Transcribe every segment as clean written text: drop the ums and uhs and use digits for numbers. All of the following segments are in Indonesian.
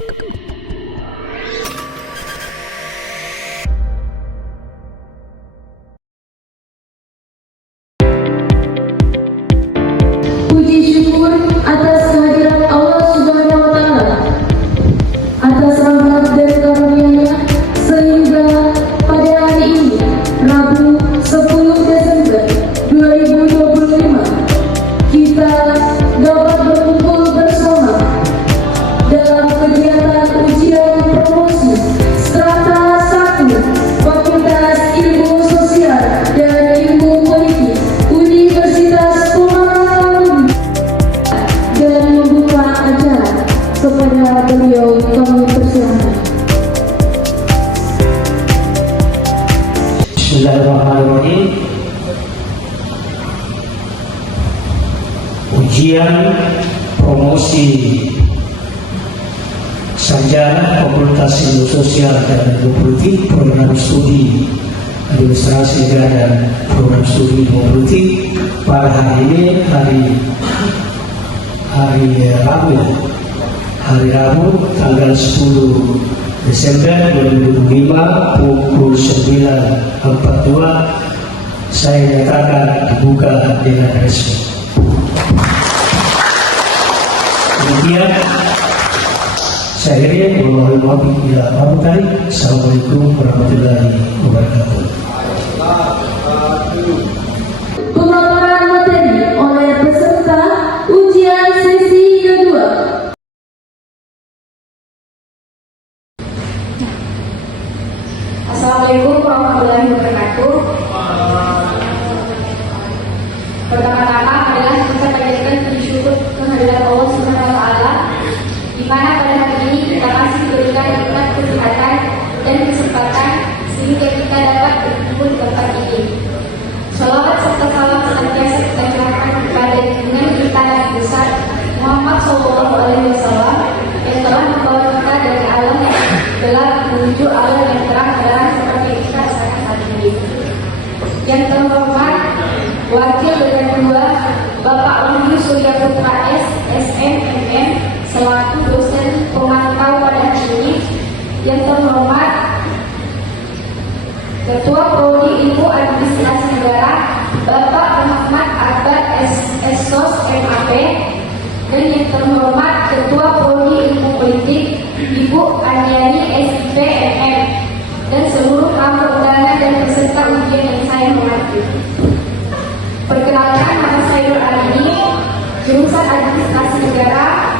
Puji syukur atas kehadiran Allah Subhanahu wa Ta'ala, atas rahmat dan karunia-Nya, sehingga pada hari ini, Rabu 10 Desember 2025, kita dapat berkumpul bersama dalam kegiatan ujian promosi strata 1 Fakultas Ilmu Sosial dan Ilmu Politik Universitas Pemalang. Dan membuka acara, kepada beliau kami persilakan. Bismillahirrahmanirrahim. Ujian promosi sarjana Fakultas Ilmu Sosial dan Ilmu Politik, program studi Administrasi Negara dan program studi Ilmu Politik pada hari ini, hari Rabu tanggal 10 Desember 2025 pukul 9.42 saya nyatakan dibuka dengan resmi. Kemudian saya akhirnya mohon maaf bila maaf tadi. Assalamualaikum warahmatullahi wabarakatuh. Pemaparan materi oleh peserta ujian sesi kedua. Assalamualaikum warahmatullahi wabarakatuh. Pertama-tama adalah kita panjatkan puji syukur kehadirat Allah Subhanahu wa Ta'ala, di mana pada hari ini kita masih diberikan nikmat kesehatan dan kesempatan sehingga kita dapat berkumpul di tempat ini. Shalawat serta salam senantiasa kita curahkan kepada junjungan kita Nabi besar Muhammad SAW yang telah membawa kita dari alam yang gelap menuju alam yang terang seperti kita saat ini. Yang terhormat Wakil dengan kedua Bapak Wahyu Surya Putra SMMM selaku dosen pemantau pada hari ini. Yang terhormat Ketua Prodi Ilmu Administrasi Negara Bapak Muhammad Akbar SSOS MAP, dan yang terhormat Ketua Prodi Ilmu Politik Ibu Andiani SIP MM, dan seluruh tamu undangan dan peserta ujian yang saya hormati. Perkenalkan, nama saya Nur Alini, jurusan Administrasi Negara,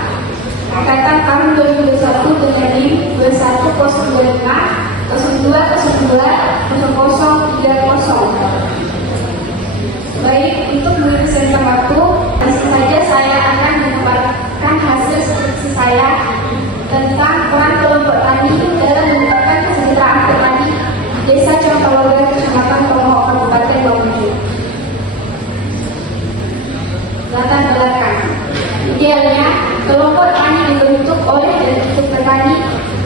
angkatan tahun 2021 dengan NIM 2102502030. Baik, untuk mempersingkat waktu, langsung saja saya akan memaparkan hasil skripsi saya tentang peran kelompok tani dalam meningkatkan kesejahteraan petani di Desa Campaloga, Kecamatan Tomohon, Kabupaten Mamuju. Latar belakang. Idealnya, kelompok tani dibentuk oleh dan untuk petani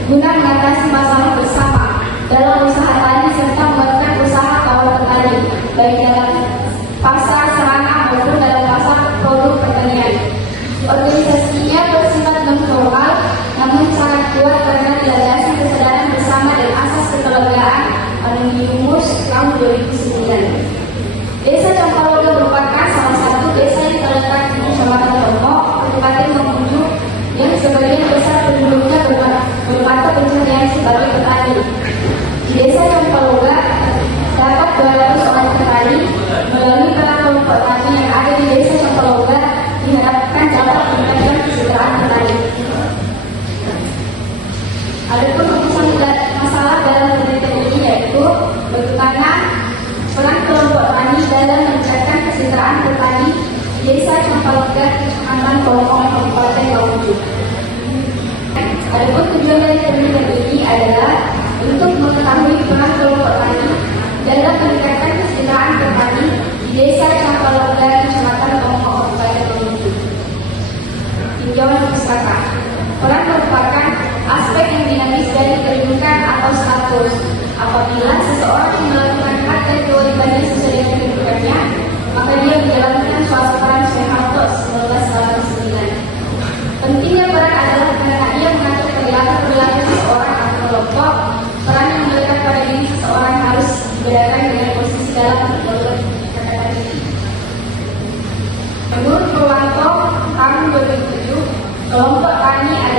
guna mengatasi masalah bersama dalam usaha tani serta melakukan usaha kawal petani, baik dalam pasar sarana maupun dalam pasar produk pertanian. Organisasinya bersifat non-formal, namun sangat kuat karena dilandasi kesadaran bersama dan asas kekeluargaan Anonymous tahun 2009. Desa Campaloga merupakan salah satu desa yang terletak di Kecamatan Tomohon, Kabupaten Mamuju, yang sebagian besar penduduknya bermata pencaharian sebagai petani. Di Desa Campaloga dapat 200 orang petani. Melalui para kelompok tani yang ada di Desa Campaloga diharapkan dapat meningkatkan kesejahteraan petani. Adapun urusan masalah dalam penelitian ini yaitu bagaimana peran kelompok tani dalam meningkatkan kesejahteraan petani di Desa Campaloga, Kecamatan Tomohon, Kabupaten Mamuju. Adapun tujuan dari penelitian ini adalah untuk mengetahui peran kelompok tani dalam meningkatkan kesejahteraan petani di Desa Campaloga, Kecamatan Tomohon, Kabupaten Mamuju. Tinjauan pustaka. Peran merupakan aspek yang dinamis dari kedudukan atau status. Apabila seseorang yang melakukan hak dan kewajibannya sesuai dengan kedudukannya, maka dia menjalankan suatu peran Soeharto 1989. Pentingnya peran adalah karena ia mengatur perilaku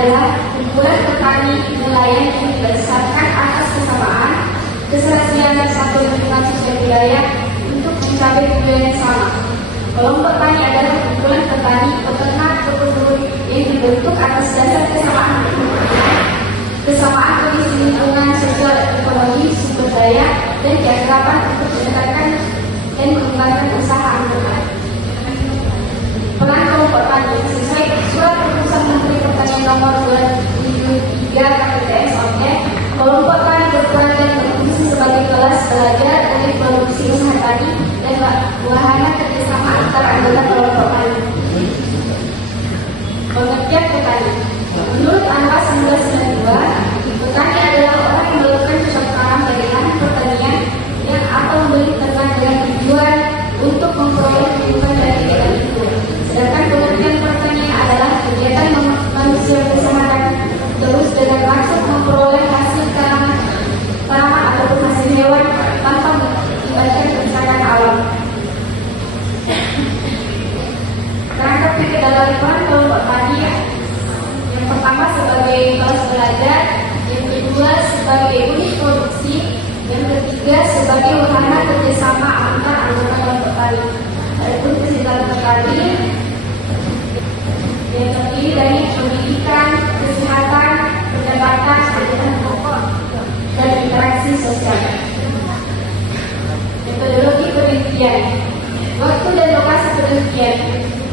adalah kumpulan petani nelayan yang berdasarkan atas kesamaan, keserasian dan satu lingkungan sosial budaya untuk mencapai tujuan yang sama. Kelompok tani adalah kumpulan petani, peternak, peburu yang dibentuk atas dasar kesamaan kondisi lingkungan sosial, ekonomi, sumber daya, dan keakraban untuk meningkatkan dan mengembangkan usaha anggota. Peran kelompok tani sesuai Surat Keputusan Menteri Pertanian Nomor 23 KPTS kelompok tani berperan dan berfungsi sebagai kelas belajar dari produksi usaha tani dan wahana kerjasama antar anggota kelompok tani. Pengertian petani. Menurut ANWA 1992, petani adalah orang yang melakukan cocok tanam dari lahan pertanian yang atau membeli ternak dengan tujuan untuk memperoleh kehidupan dari kegiatan itu. Sedangkan pengertian pertanian adalah kegiatan manusia berusaha terus dengan maksud memperoleh hasil tanaman ataupun hasil hewan tanpa melibatkan kerusakan alam. Kerangka pikir dalam peran kelompok tani yang pertama sebagai kelas belajar, yang kedua sebagai unit produksi, yang ketiga sebagai wahana kerjasama antar anggota kelompok tani. Adapun kegiatan petani yang terdiri dari pendidikan, kesehatan, pendapatan, kegiatan pokok, dan interaksi sosial. Metodologi penelitian. Waktu dan lokasi penelitian.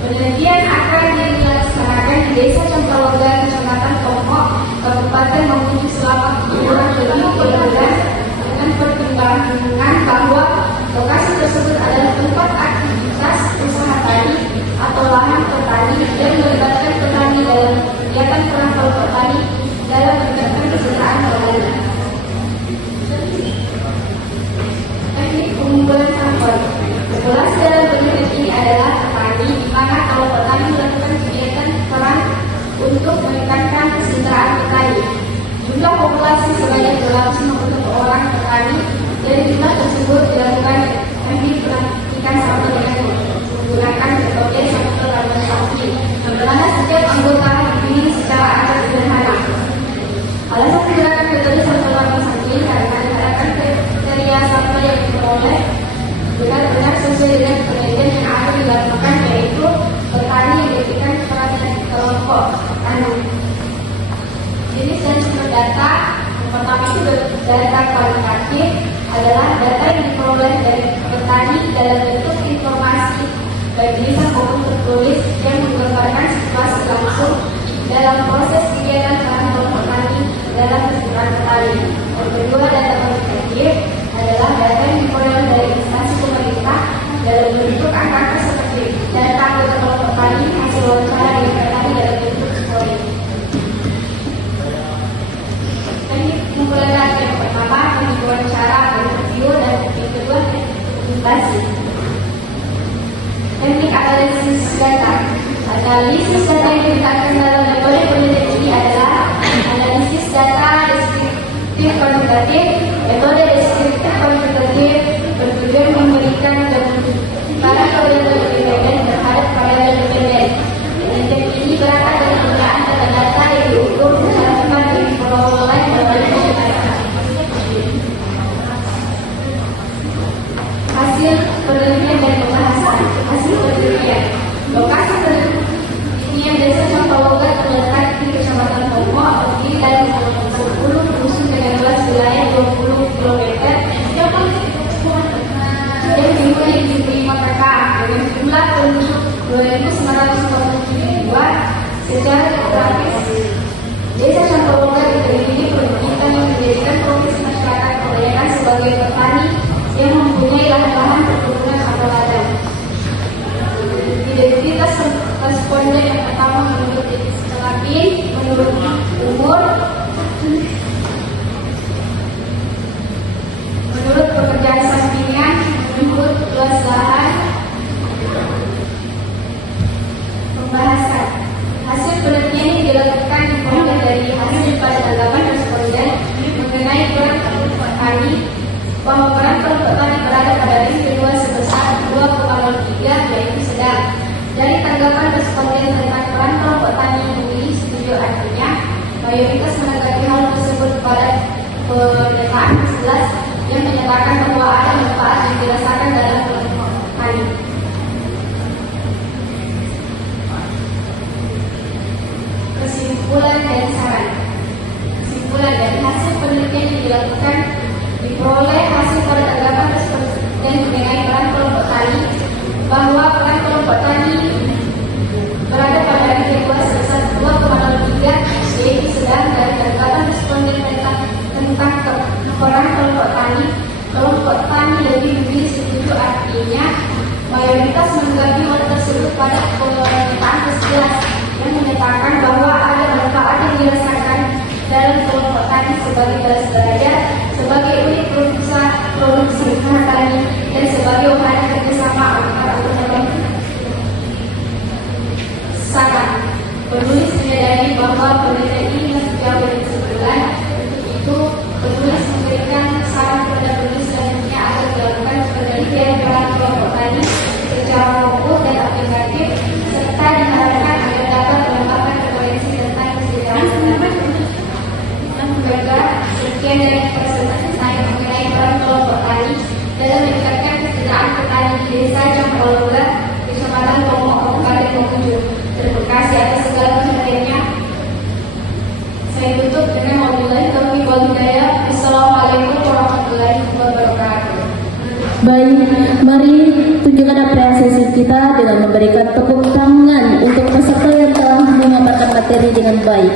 Penelitian akan dilaksanakan di Desa Campaloga, Kecamatan Tomok, Kabupaten Mamuju selama kurang lebih 3 bulan dengan pertimbangan bahwa lokasi tersebut adalah tempat aktivitas usaha tani atau lahan petani dan melibatkan petani dalam kegiatan peran kelompok tani dalam meningkatkan kesejahteraan petani. Teknik pengumpulan sampel. Sebelah dalam penelitian ini adalah petani, di mana kalau petani melakukan kegiatan peran untuk meningkatkan kesejahteraan petani. Jumlah populasi sebanyak 250 orang petani, dari jumlah tersebut dilakukan teknik pelantikan sampel dengan menggunakan metode sampel randomisasi, di mana setiap anggota dipilih secara adat sederhana. Alasan menggunakan metode sampel randomisasi karena diharapkan kriteria sampel yang diperoleh benar-benar sesuai dengan penelitian yang akan dilakukan, yaitu petani yang diberikan peran kelompok tani. Jenis dan sumber data. Yang pertama itu data kualitatif, adalah data yang diperoleh dari petani dalam bentuk informasi baik tulisan maupun tertulis yang menggambarkan situasi langsung dalam proses kegiatan peran kelompok tani dalam keseluruhan petani. Yang kedua, data kuantitatif adalah data yang diperoleh dari instansi pemerintah dalam bentuk angka seperti data anggota kelompok tani, hasil wawancara dengan petani dalam bentuk scoring. Teknik pengumpulan data yang pertama, teknik wawancara, interview, dan yang kedua teknik publikasi. Teknik analisis data. Analisis data yang digunakan dalam metode penelitian ini adalah analisis data deskriptif kuantitatif. Metode deskriptif kuantitatif bertujuan memberikan variabel independen terhadap variabel dependen. Penelitian ini berangkat dari penggunaan data-data yang diukur berdasarkan dari peroleh melalui hasil penelitian dan pembahasan. Hasil penelitian. Lokasi penelitian Desa Campaloga terletak di Kecamatan Tomok, terdiri dari 10 dusun dengan luas wilayah 20 km yang dimulai di 5 KKA dengan jumlah penduduk 2.947 jiwa. Secara geografis, Desa Campaloga dikelilingi perbukitan yang menjadikan profesi masyarakat kebanyakan sebagai petani yang mempunyai lahan-lahan perkebunan atau ladang. Identitas responden yang pertama menurut Lapin, menurut umur, menurut pekerjaan sampingan, menurut luas lahan. Pembahasan. Hasil penelitian ini dilakukan diperoleh dari hasil pada tanggapan responden mengenai peran kelompok tani, bahwa peran kelompok tani berada pada ring kedua sebesar 2,03, yaitu sedang. Dari tanggapan responden tentang peran kelompok tani yang memilih setuju, artinya Mayoritas menanggapi hal tersebut pada pernyataan jelas yang menyatakan bahwa ada manfaat yang dirasakan dalam kelompok tani. Kesimpulan dan saran. Kesimpulan dari hasil penelitian yang dilakukan diperoleh hasil pada tanggapan dan mengenai peran kelompok tani, bahwa peran kelompok tani berada pada ranking kedua sebesar 2,03, yaitu sedang dari tanggapan responden tentang peran kelompok tani lebih memilih setuju, artinya mayoritas menanggapi hal tersebut pada pernyataan jelas yang menyatakan bahwa ada manfaat yang dirasakan dalam kelompok tani sebagai balas belajar, sebagai unit produksi usaha tani, dan sebagai wahana kerjasama antara usaha. Saran, penulis menyadari bahwa penelitian ini masih jauh dari sebulan. Untuk itu, penulis memberikan saran kepada penulis selanjutnya agar dilakukan penelitian peran kelompok tani secara fokus dan aplikatif, serta diharapkan agar dapat mengembangkan referensi tentang kesejahteraan tanaman. Sekian dari presentasi saya mengenai peran kelompok tani dalam meningkatkan kesejahteraan petani di desa Jambalula, Kecamatan Tomok, Kabupaten Mamuju. Terima kasih atas segala perhatiannya. Saya tutup dengan wabillahi taufiq wal hidayah. Assalamualaikum warahmatullahi wabarakatuh. Baik, mari tunjukkan apresiasi kita dengan memberikan tepuk tangan untuk peserta yang telah memaparkan materi dengan baik.